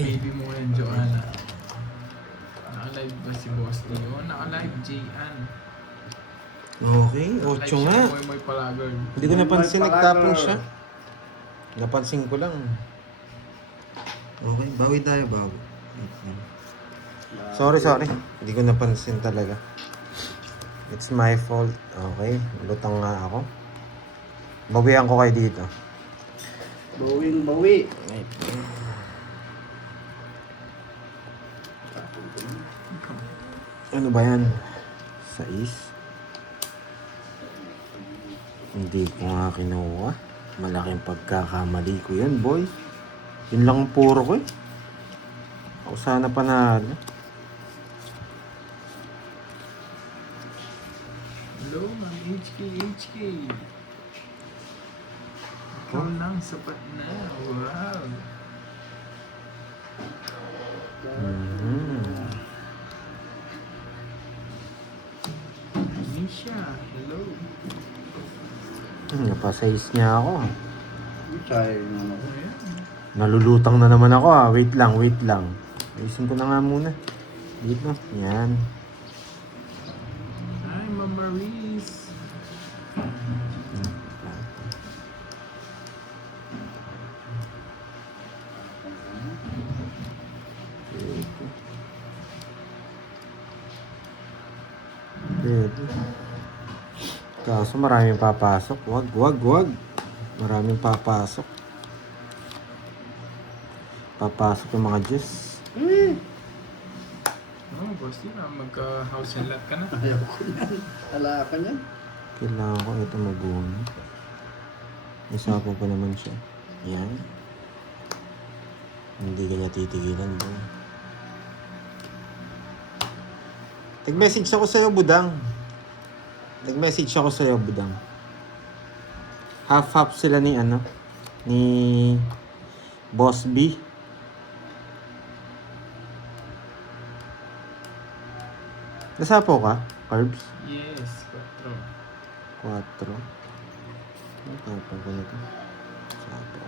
baby mo ngayon, Joanna. Naka-live ba si Boss Leo? Naka-live, J.An. Okay, 8 nga. Moy Palagard. Hindi ko napansin, nagtapon siya. Napansin ko lang. Okay, bawi tayo, bawi. Wait lang. Sorry. Hindi ko napansin talaga. It's my fault. Okay, lutang nga ako. Bawian ko kayo dito. Bawi. Wait. Ano ba yan? 6? Hindi ko nga kinuha. Malaking pagkakamali ko yan, boy. Yun lang ang puro ko eh. Ako sana panalo. Hello, Ma'am HK. Ikaw lang, sapat na. Wow. Misha, hello. Napasize niya ako. Sayang naman ako. Ayan. Nalulutang na naman ako ah. Wait lang. Ayusin ko na nga muna. Dito. Yan. Hi, Ma'am Maurice. Pwede. Kaso maraming papasok. Wag. Maraming papasok. Papasok yung mga Diyos. Oh, Boss Leo, magka-house and lot ka na. Ayaw ko yan. Wala ka niyan. Kailangan ko ito mag-uwi. Isapo ko naman siya. Yan. Hindi ka niya titigilan, boy. Nag-message ako sa'yo, Budang. Half-half sila ni Boss B. Nasapo ka, Carbs? Yes, 4. 4. Tapos ko na ito. Sapo.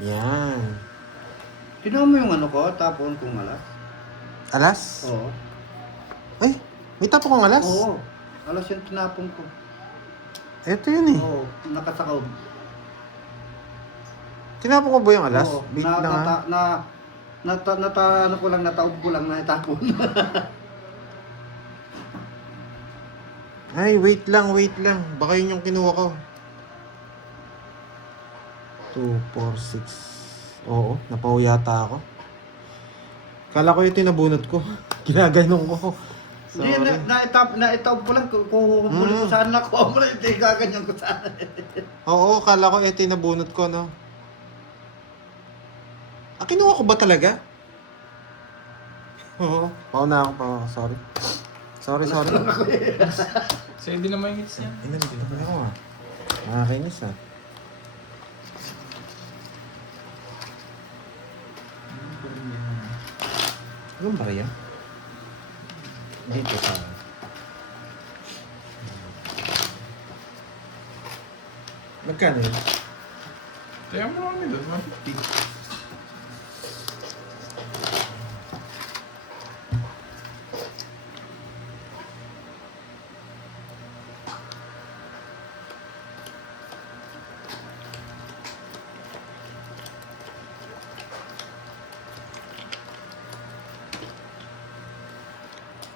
Yan. Tinuha mo yung ano ko, tapon kong alas. Alas? Oo. Ay, may tapo kang alas? Oo. Alas yung tinapon ko. Ito yun eh. Oo, nakasakaw. Tinapo ko ba yung alas? Oo, Wait lang ha. nataob ko lang na itapon. Ay, wait lang. Baka yun yung kinuha ko. 2, 4, 6. Oo, napaw yata ako. Kala ko yung tinabunot ko. Ginaganon ko. Hindi, Sorry. naitaob ko lang. Kung huhuli ko sana, nakuha mo lang. Hindi, gaganyan ko sana. Oo, kala ko yung tinabunot ko, no? Kinuha ko ba talaga? Oo, pauna ako. Sorry. Sa'yo din naman yung hits niya. Ay, nandito pa ako ah. Nakakainis ah. Anong barya? Dito sa... Magkano yun? Kaya mo naman doon, 150.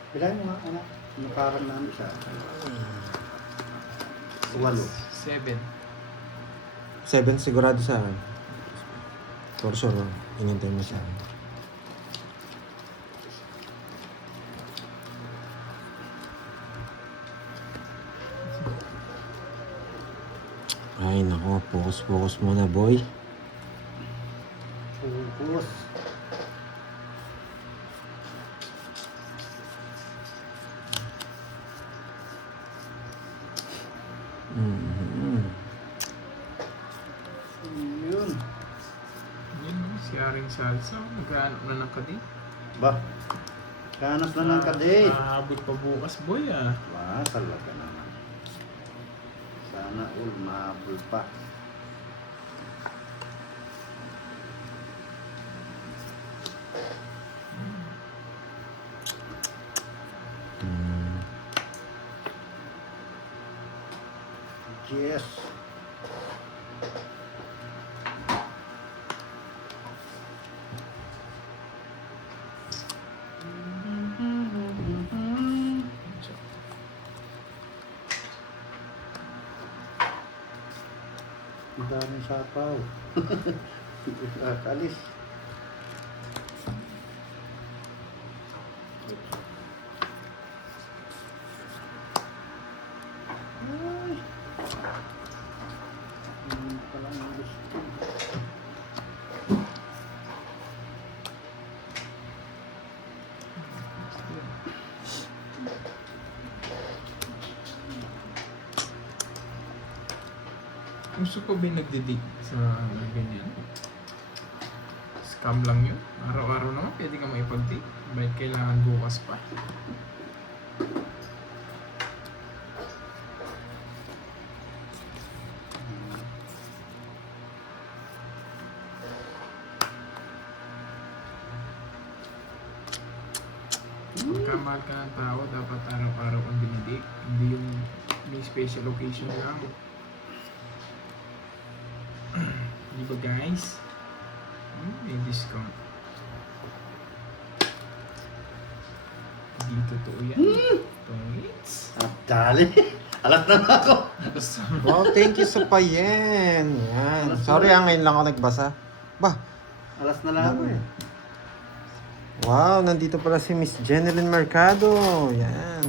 Bilangin mo nga, anak. Nakarang namin siya. 8. 7. 7 sigurado sa akin. For sure, inintay mo sa akin. Ay nako, focus muna boy. Focus. Yun. Yun, si Aring Salsa. Nag-aanap na ng kadi. Ba? Ganas na ng kadate. Mahabot pa bukas, boy ah. Talaga naman. Sana all mahabol pa. Yes. Ang daming sapaw. Kalis. Ay. Hindi pala ang gusto. Gusto ko ba nagdidig sa ganyan? Scam lang yun. Araw-araw naman pwede ka maipag-date. Bakit kailangan bukas pa? Pagka mahal ka ng tao, dapat araw-araw kang dinidig. Hindi yung may special occasion lang. Di ba guys? May discount. Hindi totoo yan. Tongits. At dali. Alat na ako. Basta. Wow, thank you sa payen. Yan. Sorry, ngayon lang ako nagbasa. Bah, Alas na lang ako eh. wow, nandito pala si Miss Jeneline Mercado. Yan.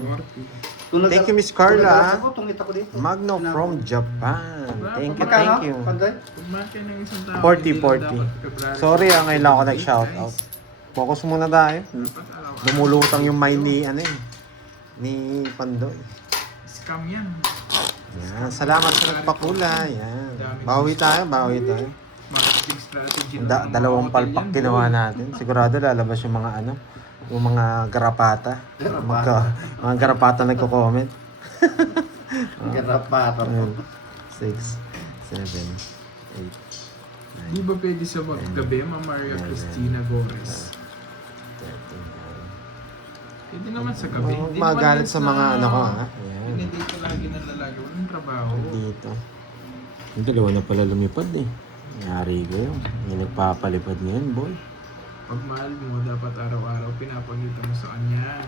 Kung Thank you, Miss Carla. Tungit ako dito. Magno from Japan. Thank you, Magkano? thank you. Panday? Kumain ng isang tao. 40, hindi lang 40. dapat February Sorry, ngayon lang ako 28, nag-shoutout. guys. Focus muna tayo. Dapat araw-araw. Lumulutang yung mind ni, ano eh, ni Pandoy. Scam yan. Yan, salamat sa nagpakula. Yan. Bawi tayo, bawi tayo. Marketing strategy ng mga Dalawang hotel palpak yan, ginawa bro. natin. Sigurado lalabas yung mga ano, yung mga garapata. Mga garapata nagko-comment. Garapata po. 6, 7, 8, Di ba pwede sa gabi, Ma Maria Cristina Gores? 13. Pwede naman sa gabi. Huwag Hindi magalit naman sa mga ano ko ha. Hindi Ayan. dito lagi na lalaki. Walang trabaho. Dito. Yung dalawa na pala lumipad eh. Yari ko yun. Yung nagpapalipad ngayon, boy. Pag mahal mo, dapat araw-araw pinapakita mo sa kanya.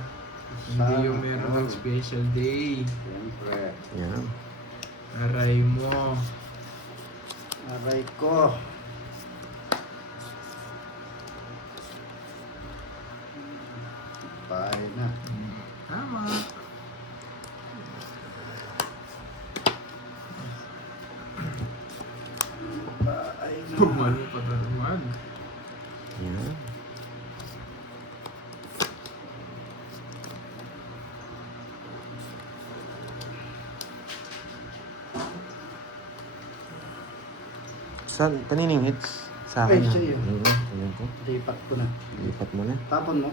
Hindi yung meron ng special day. Siyempre. Yan. Aray mo. Aray ko. Bye na. Tama. Bye na. Pag mahal mo pa talaman. Yan. Saan? Kanining hits? Sa akin Ay, na. sa'yo. Ayan ko. Lipat ko na. Lipat mo na. Tapon mo.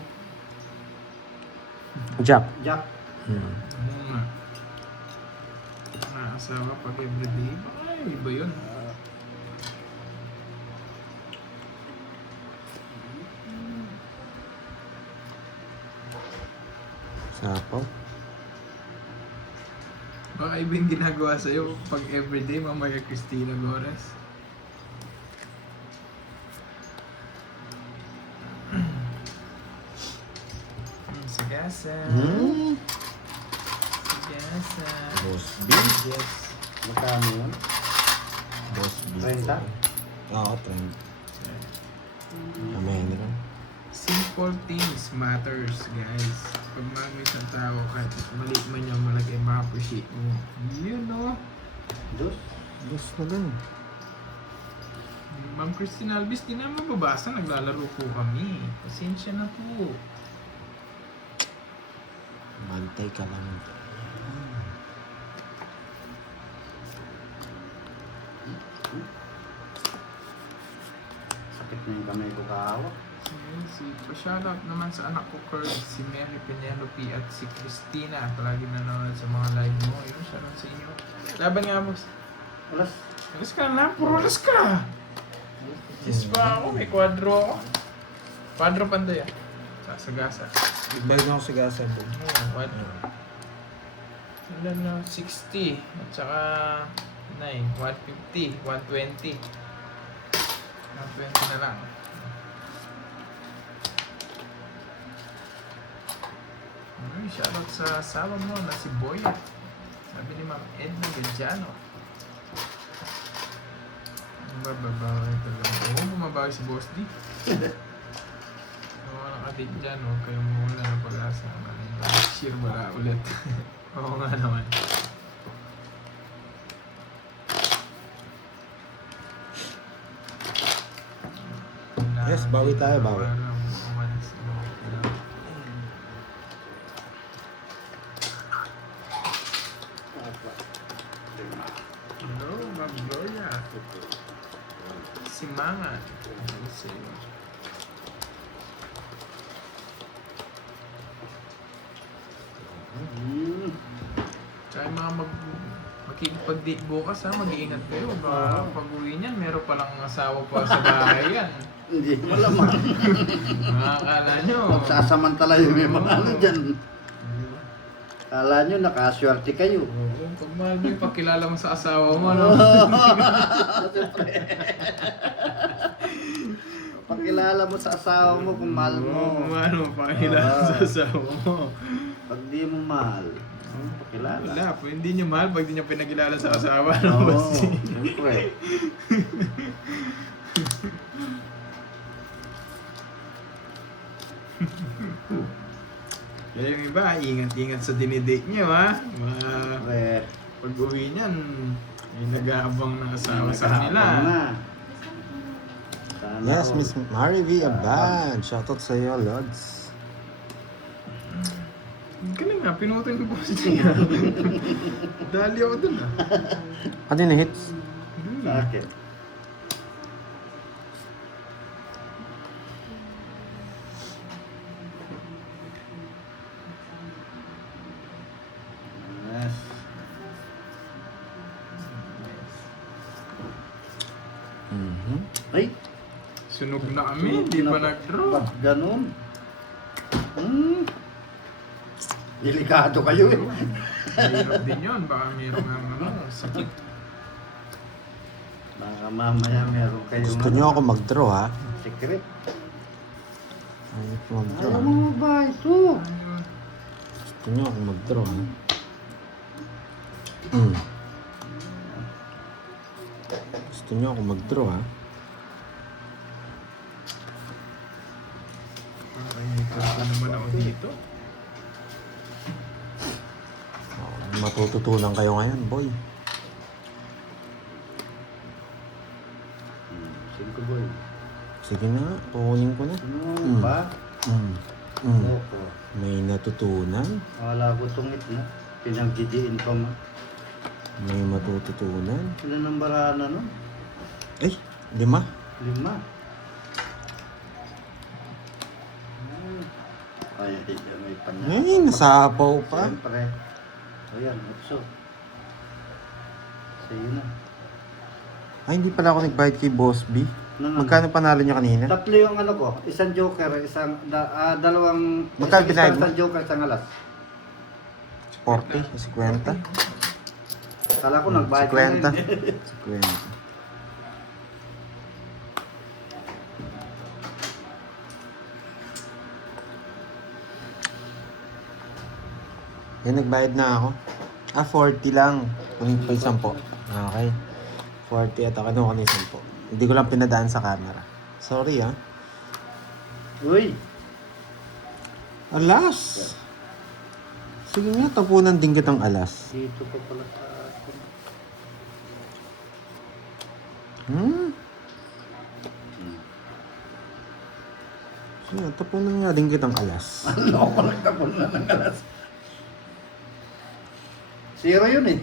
Jack. Jack. Ano nga. Naasawa pag everyday. Ay, iba yun. Sapaw. Baka iba yung ginagawa sa'yo pag everyday, Ma Maria Cristina Gores. Sagasa. Sagasa. Boss B. Yes. Magkano yun? Boss B. 30? Oo, 30. Amen ka. Simple things matters, guys. Pag mahal mo isang tao, kahit maliit man yung malaki, ma-appreciate mo. You know? Dos? Boss na din. Ma'am Christine Alvis, di na mababasa. Naglalaro po kami. Pasensya na po. Mantay ka lang. Sakit na yung kamay ko kahawak. Pa-shoutout naman sa anak ko, Kurt, si Mary Penelope at si Christina. Palagi nanonood sa mga live mo. Yun, shoutout sa inyo. Laban nga, boss. Alas. Alas ka na, puro alas ka. Yes pa ako, may kwadro ako. Kwadro panday ah. Sasagasa. Bayad ako sa gasa. Oo, kwadro. Ilan na? 60. At saka Nay, 150, 120. 120 na lang. Shoutout sa asawa mo na si Boya. Sabi ni Ma'am Edna Villano. Bababawi talaga. Oo, bumabawi si Boss D. Oo, nakatit dyan. Huwag kayong muna ng pag-asa. Share wala ulit. Oo nga naman. Yes, bawi tayo, bawi. Hello, Ma'am Gloria. Simangan. Tsaka yung mga makikipag-date bukas ha, mag-iingat kayo. Baka pag-uwi niyan, meron palang asawa pa sa bahay yan. Hindi, malamang. Akala nyo. Magsasamantala yung may mga ano dyan. Kala nyo, nakaswerte kayo. Oo, pag mahal mo yung pakilala mo sa asawa mo, no? Siyempre. Pakilala mo sa asawa mo kung mahal mo. Oo, ano, pakilala sa asawa mo. Pag di mo mahal, pakilala. Wala po, hindi nyo mahal pag di nyo pinakilala sa asawa. Oo, No? siyempre. Kaya yung iba, ingat-ingat sa dinidate nyo, ha? Siyempre. Pag uwi niyan, may nag-aabang ng asawa sa Nagkahapon kanila. na. Sana Yes, all. Miss Mary V. Aban. Shoutout sa iyo, Lods. Galing nga, pinuto yung boss niya. Dali ako dun, ah. Ano yung hits? Sa akin. Yes. Mhm. Ay, Sunog na kami, hindi pa nag-draw. ba't ganun? Delikado kayo eh. Mahirap din yun, baka mayroong sakit. Baka mamaya meron kayong Gusto niyo ako mag-draw, ha? secret. Ayaw ko mag-draw, Alam ha? mo ba ito? Gusto niyo ako mag-draw, ha? Mm. Gusto niyo ako mag-draw, ha? Nakahihikap pa naman ako dito. Oh, matututunan kayo ngayon, boy. Cinco boy. Sige na, kukunin ko na. Ano ba? Mm. Mm. Opo. May natutunan. Wala ko tungit na. Pinagdidiin pa mo. May matututunan. Ilan ang barana no? Eh, 5. 5. Ay, may panya. Ay, nasapaw pa. Siyempre. O yan, 8. Sa'yo na. Ay, hindi pala ako nagbayad kay Boss B. Nang- Magkano panalo niya kanina? Tatlo yung ano ko. Isang joker, dalawang... Magkano binayad mo? Isang joker, isang alas. 40, 50. Kala ko nagbayad ka na 50. yun. 50. Yan, nagbayad na ako. 40 lang. Kunin pa yung 10. Okay. 40 at ako ko na yung 10. Hindi ko lang pinadaan sa camera. Sorry, ah. Uy! Alas! Sige nga, tapunan din kitang alas. Dito pa pala sa akin. Sige, tapunan nga din kitang alas. Ano ko lang tapon na ng alas. 0 yun eh.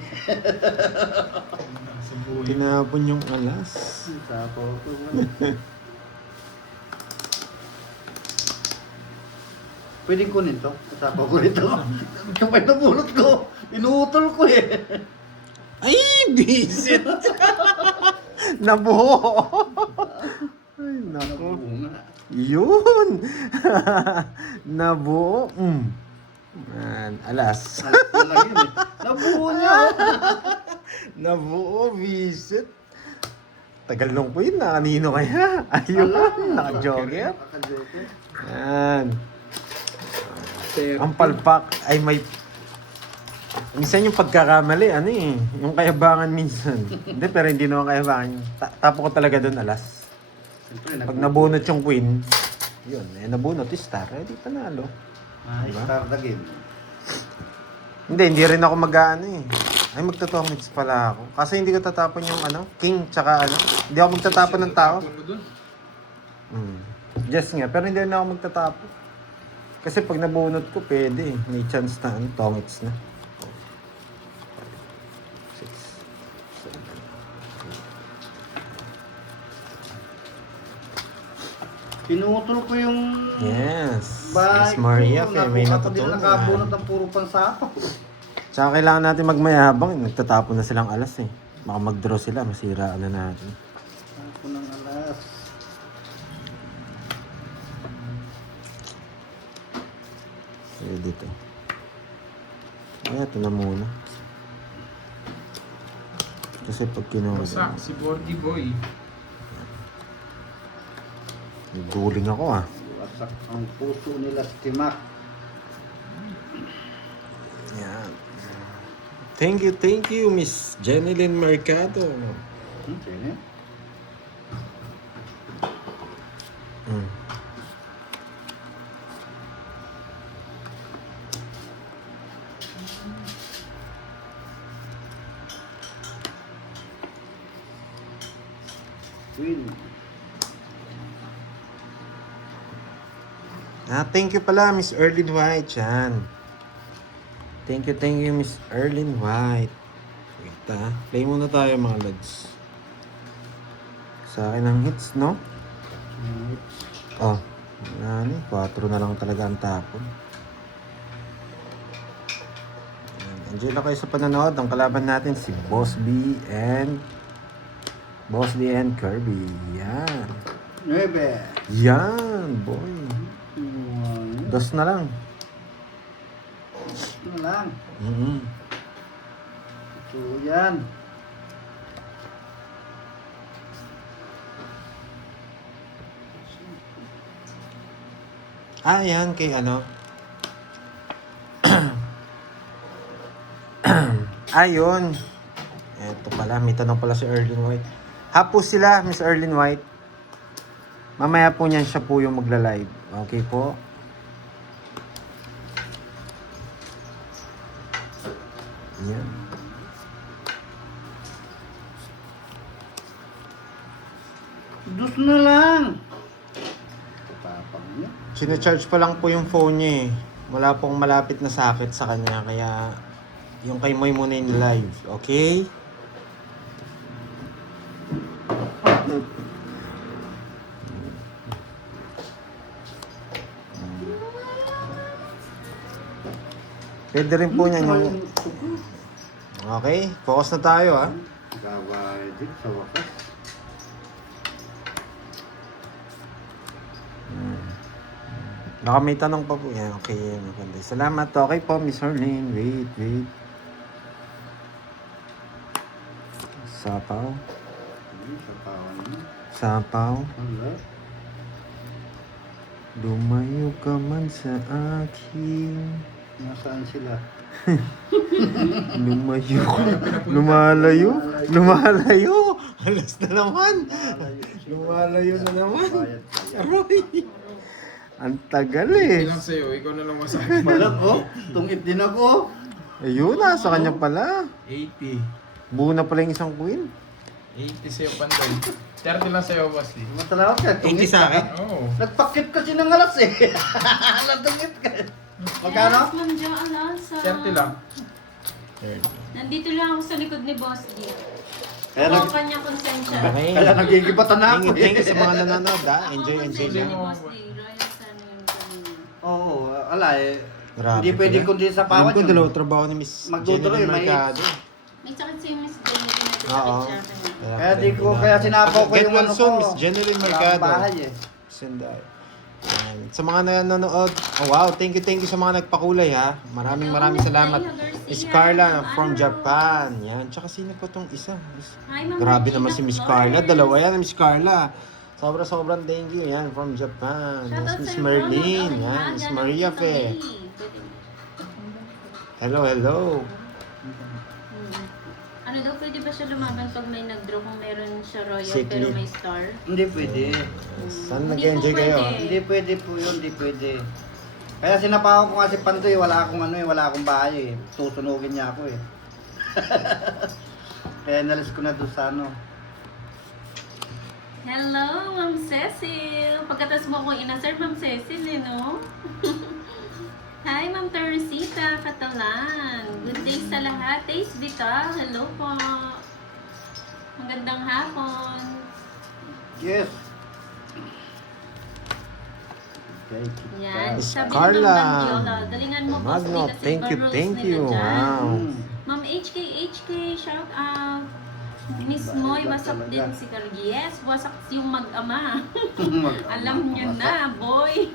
Sa buhay. Tinapon yung alas. Sapo ko. Pwedeng kunin to. Sapo ko nito. Kapag nabulot ko, inuutol ko eh. Ay, bisit! Nabuo! Ay, nako. Bunga. Yun! Nabuo. Man, alas. Alas ko lang yun eh. Nabuo niya. Nabuo, visit. Tagal nung queen na. Kanino kaya? Ayun, naka-jogger. Naka-joker. Yan. Ang palpak ay may... Minsan yung pagkakamali, ano eh. Yung kayabangan minsan. Hindi, pero hindi naman kayabangan. Tapo ko talaga doon alas. Siyempre, Pag nabunot yung queen, yun, eh nabunot yung star, eh di panalo. Diba? Start the game. Hindi rin ako mag-ano eh. Ay, magtatongits pala ako. Kasi hindi ko tatapon yung ano, king, tsaka ano. Hindi ako magtatapon ng tao. Tapon mo dun. Yes nga, pero hindi na ako magtatapon. Kasi pag nabunot ko, pwede eh. May chance na ano, tongits na. 6, 7. Pinutol ko yung Yes. bike Miss Maria, ko. may Ako din nakabunot natutunan. ng puro pansapaw. Tsaka kailangan natin magmayabang. Nagtatapon na silang alas eh. Baka mag-draw sila, masiraan na natin. Ako ng alas. Pwede to. Ay, ito na muna. Kasi pag kinuha, Wasak, si Bordy Boy. guling ako ah. Wasak ang puso nila sa timak. Yan. Thank you, Miss Jeneline Mercado. Sino? Mm. Win. Thank you pala, Miss Erlyn White. Yan. Thank you, Miss Erlyn White. Wait play muna tayo mga lads. Sa akin ang hits, no? Oh, ano, 4 na lang talaga ang tapon. Enjoy lang kayo sa panonood. Ang kalaban natin si Boss B and Kirby. Yan. 9. Yan, boy. Dos na lang. Ano lang. So, yan. Yan kay ano. Ayun. Eto pala, may tanong pala si Erlyn White. Hapos sila, Miss Erlyn White. Mamaya po niyan siya po yung magla-live. Okay po? Yan. Dos na lang. Tapang niya. Sine-charge pa lang po yung phone niya eh. Wala pong malapit na sakit sa kanya. Kaya yung kay Moy muna yung live. Okay? Pwede rin po niyan yung... Okay? Focus na tayo ha. Gaway din sa wakas. Baka may tanong pa po yan. Okay, maganda. Salamat. Okay po, Miss Arlene. Wait. Sapaw. Sapawan niya. Sapaw. Wala. Lumayo ka man sa akin. Nasaan sila? Lumayo ka. Lumalayo. Alas na naman. Lumalayo na naman. Bayad kaya. Aroy. Ang tagal eh. Hindi lang sa'yo, ikaw na lang masabi. Malag ko. Tungit din ako. Ayun, nasa kanya pala. 80. Buo na pala yung isang queen. 80 sa'yo, Panday. 30 lang sa'yo, Wesley. Matalawat ka. 80 sa akin? Oo. Nagpakit kasi ng alas eh. Natungit ka. Magkano? Yes, ma'am Jo, Alonso. 30 lang. Nandito lang ako sa likod ni Boss D. Kaya Ako nag- ang kanyang konsensya. Okay. Kaya nagigibatan na ako Thank you eh. sa mga nanonood ha. Ako Enjoy ang konsensya lang. ni Boss D. Royal Sun yung kanina. Oo, ala eh. Grabe Hindi pwede pala. kundi sa Alam pawan ko, yun. dalawa trabaho ni Miss Magtutuloy, Jeneline may- Mercado. May sakit sa'yo, Miss Jenny. May Oo. sakit siya kanina. Kaya di ko, kaya sinapaw ko Get yung well ano soon, ko. Miss Jeneline Wala akong Mercado. bahay eh. Senday. Yan. Sa mga nanonood, oh wow, thank you sa mga nagpakulay ha. Maraming salamat. Miss Carla from Japan. Yan. Tsaka sino po tong isa? Hi, Ma'am Grabe Regina naman si Miss Flores. Carla. Dalawa yan, Miss Carla. Sobrang thank you. Yan, from Japan. Yes, Shoutout Miss sa'yo, Merlin. Ronald Yan, Aliaga Miss ng Maria Italy. Fe. Hello. Ano daw, pwede ba siya lumaban pag may nag-draw kung meron siya royal Sick pero leave. may star? Hindi pwede. Saan Hindi nag-enjoy po kayo? pwede. Hindi pwede po yun, hindi pwede. Kaya sinapaw ko nga si Pandoy, wala akong bahay eh. Tusunugin niya ako eh. Kaya nalis ko na doon sa ano. Hello, Ma'am Cecil! Pagkatas mo akong inaserve, Ma'am Cecil, eh, no? Hi, Ma'am Teresita Catalan. Good day sa lahat. Taste Vital. Hello po. Magandang hapon. Yes. Okay. Yan. Miss Sabi Carla. ni Ma'am Diola, galingan mo, boss, Magno, di kasi thank iba rules you. nila dyan. Wow. Ma'am HK, shout out. Miss Moy, wasak din si Carl. Yes, wasak yung mag-ama. Alam niyo na, boy.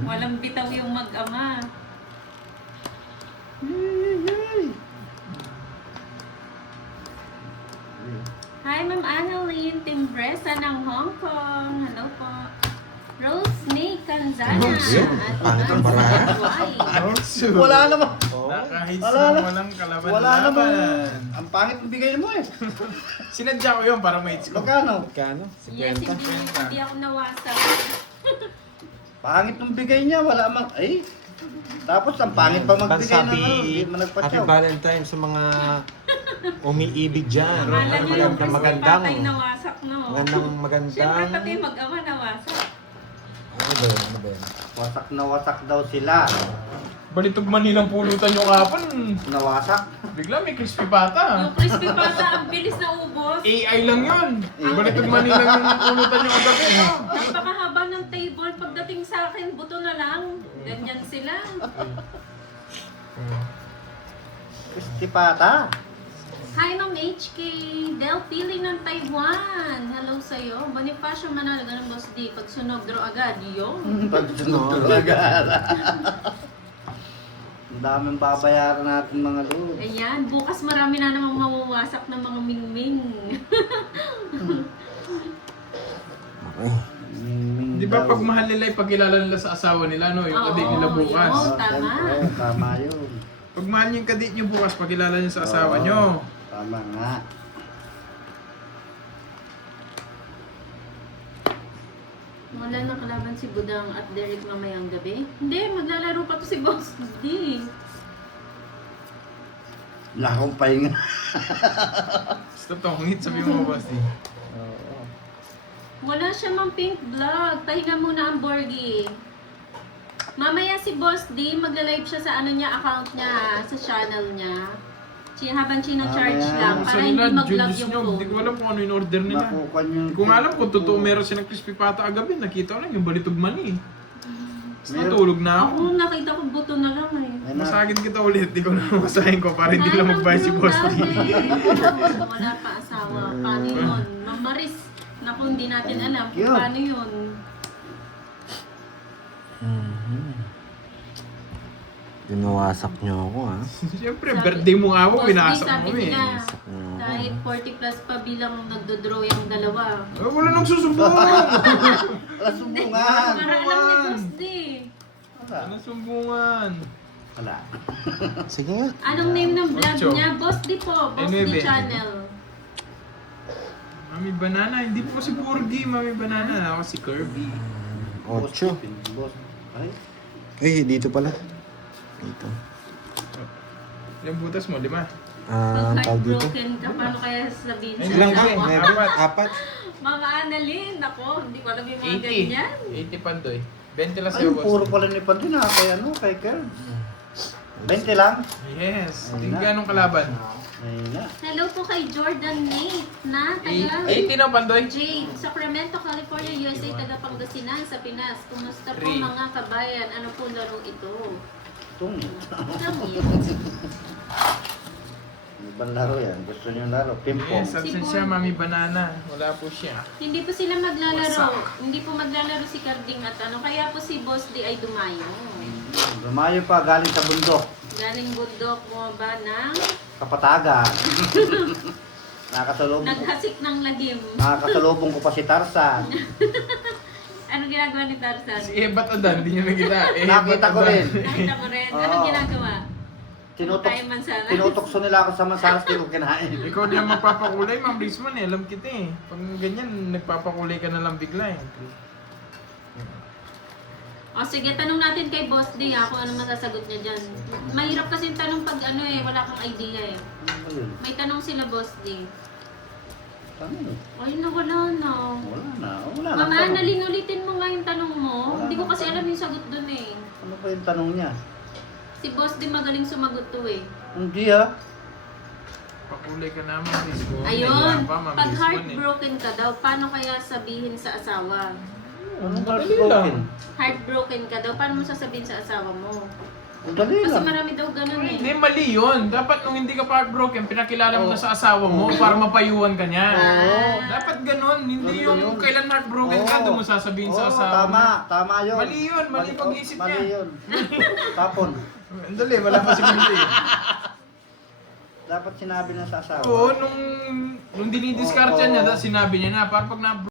Walang bitaw yung mag-ama. Hi, Ma'am Annalyn Timbresa ng Hong Kong. Hello po. Rose May Canzana. Pangit ang baraha. Wala naman. Nakahits Wala na na. walang kalaban. Wala naman. Ang pangit ng bigay mo eh. Sinadya ko yun para mates ko. Magkano? Magkano? Yes, 50? hindi ako nawasak. Pangit ng bigay niya, wala mang, ay. Tapos ang pangit pa magbigay ng ano, hindi mo Happy nagpatyaw. Valentine sa mga umiibig dyan. Akala niyo yung Magandang, patay nawasak, no? Siyempre pati magandang. mag-ama nawasak. Ano ba yun? Wasak daw sila. Balitog Manilang pulutan yung kapon. Nawasak. Bigla may crispy pata. Yung crispy pata, ang bilis na ubos. AI lang yun. Balitog Manilang yung pulutan yung kagabi. Napakahaba ng table. Pagdating sa akin, buto na lang. Ganyan sila. Kristi pata. Hi, Ma'am HK. Del Pili ng Taiwan. Hello sa'yo. Bonifacio Manalaga ng Boss D. Pag sunog, draw agad. Yun. Pagsunod talaga. Ang daming babayaran natin mga lord. Ayan. Bukas marami na namang mawawasak ng mga mingming. Okay. Di ba pag mahal nila, ipagkilala nila sa asawa nila, no? Yung Oo, kadate nila bukas. yun. Tama. Tama yun. Pag mahal niyo yung kadate niyo bukas, pagkilala niyo sa asawa niyo. Tama nga. Wala nang kalaban si Budang at Derek mamayang gabi. Hindi, maglalaro pa to si Boss D. Wala akong pahinga. Stop tongit, sabi mo boss eh. Oo. Wala siya mang pink vlog. Pahinga muna ang Borgie. Mamaya si Boss D, magla-live siya sa ano niya, account niya, sa channel niya. Habang charge lang, para Sa hindi nila, mag-vlog Julius yung nyo, phone. hindi ko alam kung ano yung order nila. Nakukan yung... Hindi ko nga alam kung totoo meron silang crispy pata agabi. Nakita ko lang yung balitog mani. Tapos natulog na ako. Ako, nakita ko buto na lang eh. Ay, na- Masagin kita ulit, di ko na masahin ko para hindi lang magbayad si Boss D. Wala pa asawa. Paano yun? Ma'am Maris, naku, hindi natin alam kung Yun. paano yun. Binawasak niyo ako ha. Siyempre, birthday mo nga ako, Boss D, pinasak sabi mo eh. nila, kahit 40 plus pa bilang nagdodraw yung dalawa. Wala nang susumbong! Wala sumbungan. Para alam ni Boss D. Wala. Wala sumbungan. Wala. Sige nga. Anong name ng vlog Ocho. niya? Boss D po. Boss D Nueve. channel. Mami Banana, hindi po si Burgi, Mami Banana. Ako si Kirby. 8. Boss. Ay. Eh, dito pala. Dito. Ilang butas mo, 5? Pag Tawag dito. heartbroken ka, paano kaya sabihin Ay, Ilang sa ba? asawa? 4? Mga Annalyn, ako, hindi ko alam yung mga 80. ganyan. 80 pandoy. 20 lang Ay, sa'yo, boss. puro pala ni Pandi na kay ano, kay Kerb. 20 lang. Yes. Ayun Tingnan na. anong kalaban. Ayun na. Hello po kay Jordan Nate na taga 80 na pandoy. Jade, Sacramento, California, USA, taga Pangasinan sa Pinas. Kumusta po Three. mga kabayan? Ano po laro ito? Tung. Tangit. Ibang laro yan. Gusto niyo laro. Pimpong. Yes, absent siya, Mami Banana. Wala po siya. Hindi po sila maglalaro. Wasak. Hindi po maglalaro si Carding at ano. Kaya po si Boss D ay dumayo. Lumayo pa galing sa bundok. Galing bundok mo ba ng Kapatagan. Nakasalubong ko. naghasik ng lagim. Nakakasalubong ko pa si Tarzan. Ano ginagawa ni Tarzan? Si Ebat Adan, di nyo nakita. Nakita ko rin. Nakita mo rin. Ano Oo. ginagawa? Tinutok, Tayo mansanas. tinutokso nila ako sa mansanas, di ko kinain. Ikaw din ang magpapakulay, Ma'am Rizman eh. Alam kita eh. Pag ganyan, nagpapakulay ka na lang bigla eh. O sige, tanong natin kay Boss D kung ano masasagot niya dyan. Mahirap kasi tanong pag ano eh, wala kang idea eh. Ayun. May tanong sila Boss D. Ano? Ay, nawala na. Wala na. Wala na. Mama, Tanong. nalingulitin mo nga yung tanong mo. Wala Hindi ko na kasi tanong. alam yung sagot dun eh. Ano pa yung tanong niya? Si Boss D magaling sumagot to eh. Hindi ha. Pakulay ka na, Ma'am Rizman. Ayun, Nahiya pa, Ma'am pag Rizman, eh. heartbroken ka daw, paano kaya sabihin sa asawa? Anong Madali heartbroken? lang. Heartbroken ka daw, paano mo sasabihin sa asawa mo? Ang dali Kasi lang. marami daw ganun eh. Hindi, mali yun. Dapat nung hindi ka heartbroken, pinakilala mo na sa asawa mo para mapayuhan ka niya. Ah. Dapat ganun. Hindi Ganun yung yun. kailan heartbroken ka, Oo. doon mo sasabihin sa Oo, asawa tama. mo. Tama yun. Mali yun. Mali pag-isip Mali niya. yun. Tapon. Dali, wala pa si Minty. Dapat sinabi na sa asawa. Oo, nung dinidiscard Oo. niya, sinabi niya na, para pag na